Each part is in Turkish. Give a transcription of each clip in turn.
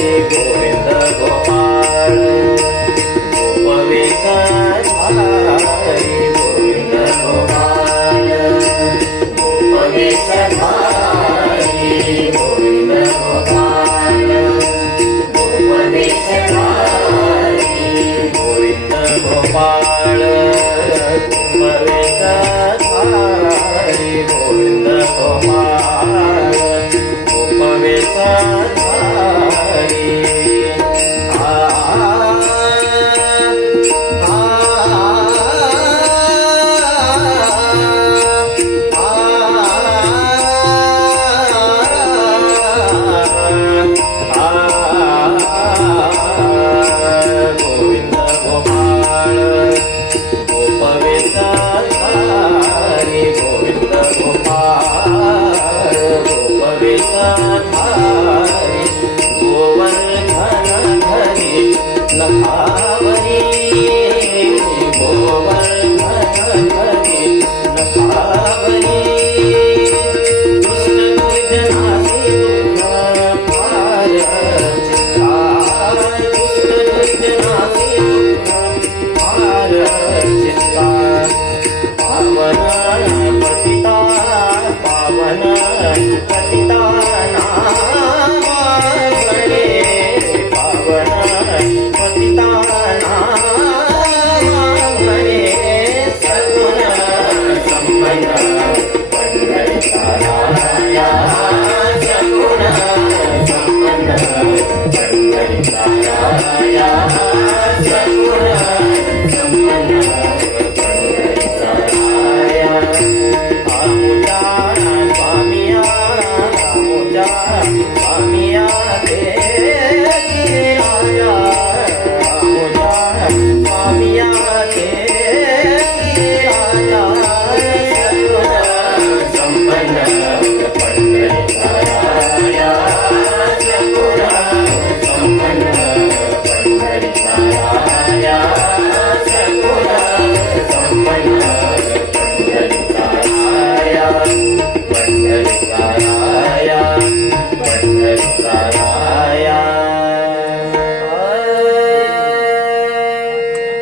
你不变的光。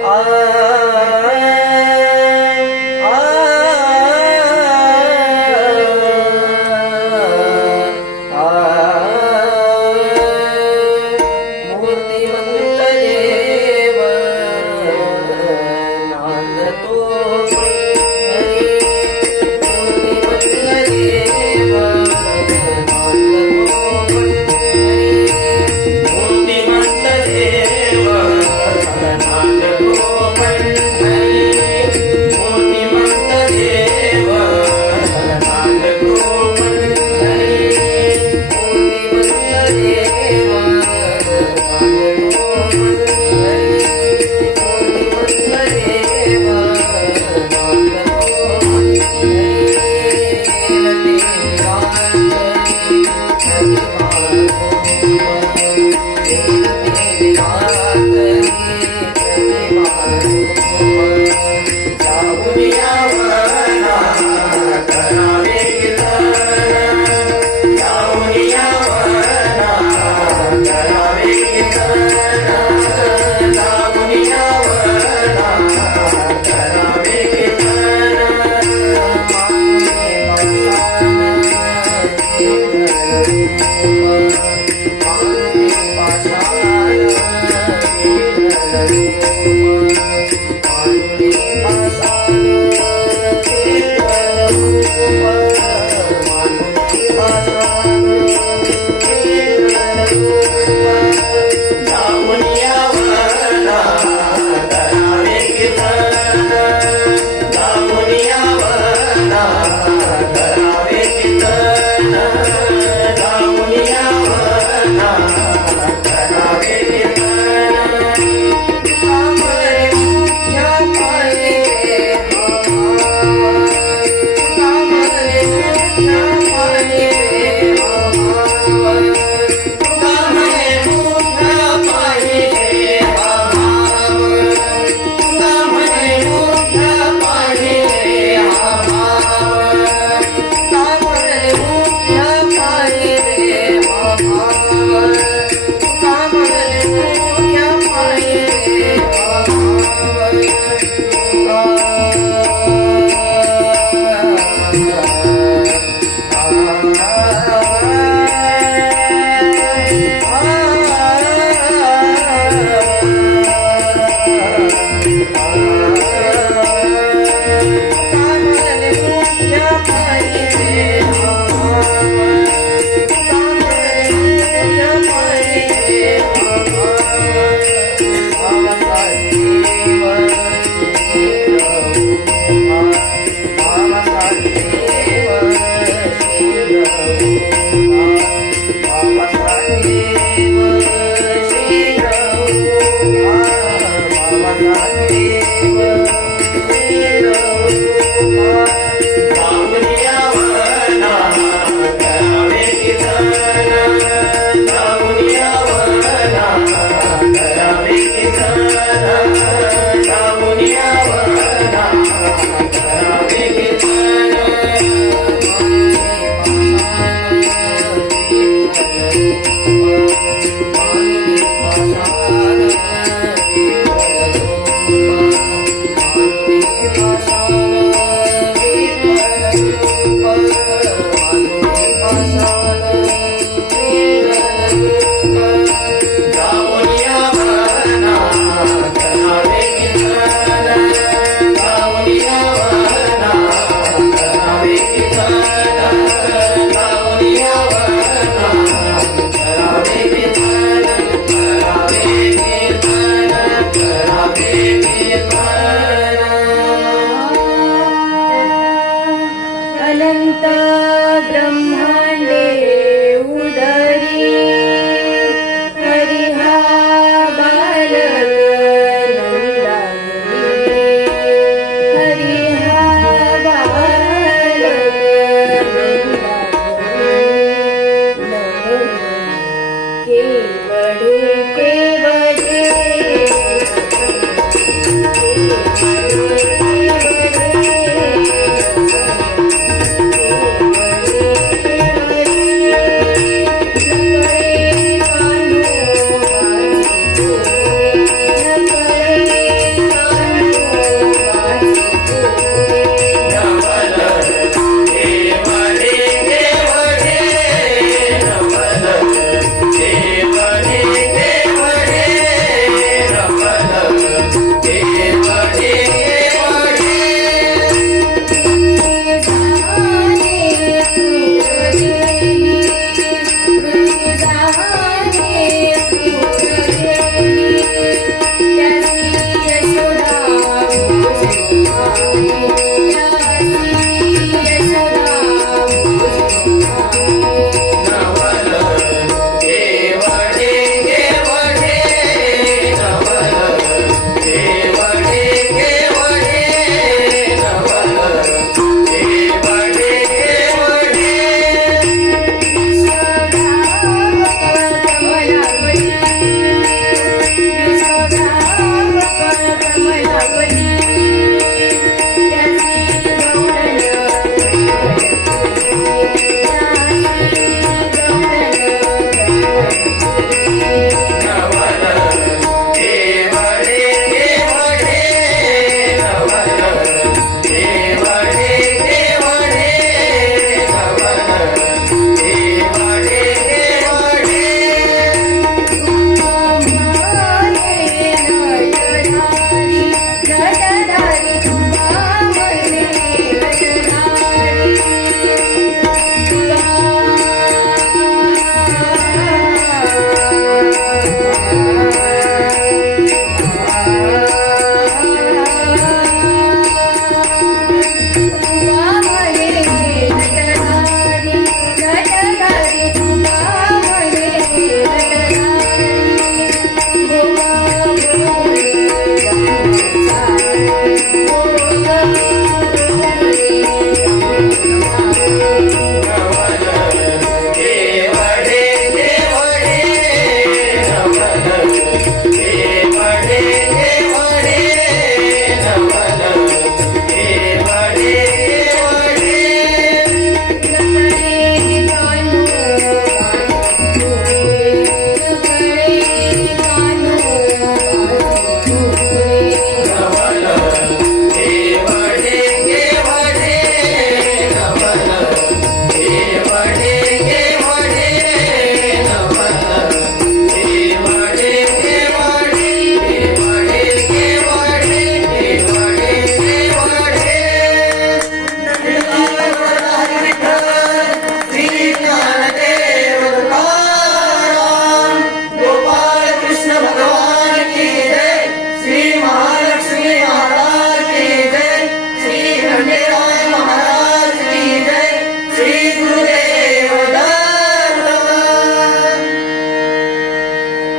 Amen.